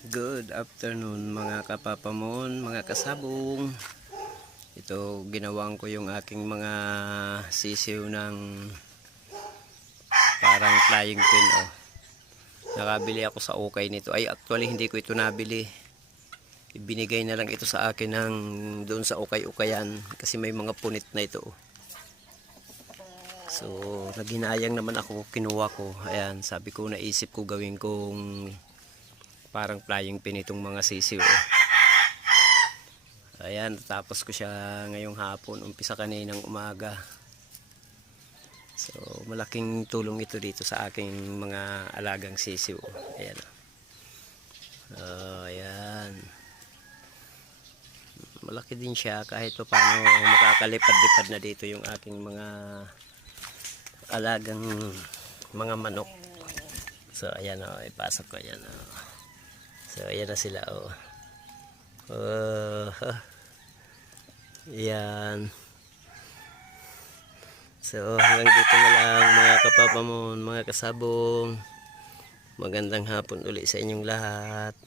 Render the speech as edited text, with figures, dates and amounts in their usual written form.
Good afternoon mga kapapamon, mga kasabong. Ito ginawang ko yung aking mga sisiw ng parang flying pin. Nakabili ako sa ukay nito. Ay actually hindi ko ito nabili. Ibinigay na lang ito sa akin ng doon sa ukay-ukayan kasi may mga punit na ito. So naghinayang naman ako, kinuha ko. Ayan, sabi ko naisip ko gawin kong parang flying pin itong mga sisiw. Ayan, tapos ko siya ngayong hapon, umpisa kaninang umaga. So malaking tulong ito dito sa aking mga alagang sisiw. Ayan. Ayan. Malaki din siya kahit pa paano makakalipad-lipad na dito yung aking mga alagang mga manok. So ayan, ipasok ko yan. So ayan na sila. Yan. So hanggang dito na lang mga kapapamon, mga kasabong. Magandang hapon uli sa inyong lahat.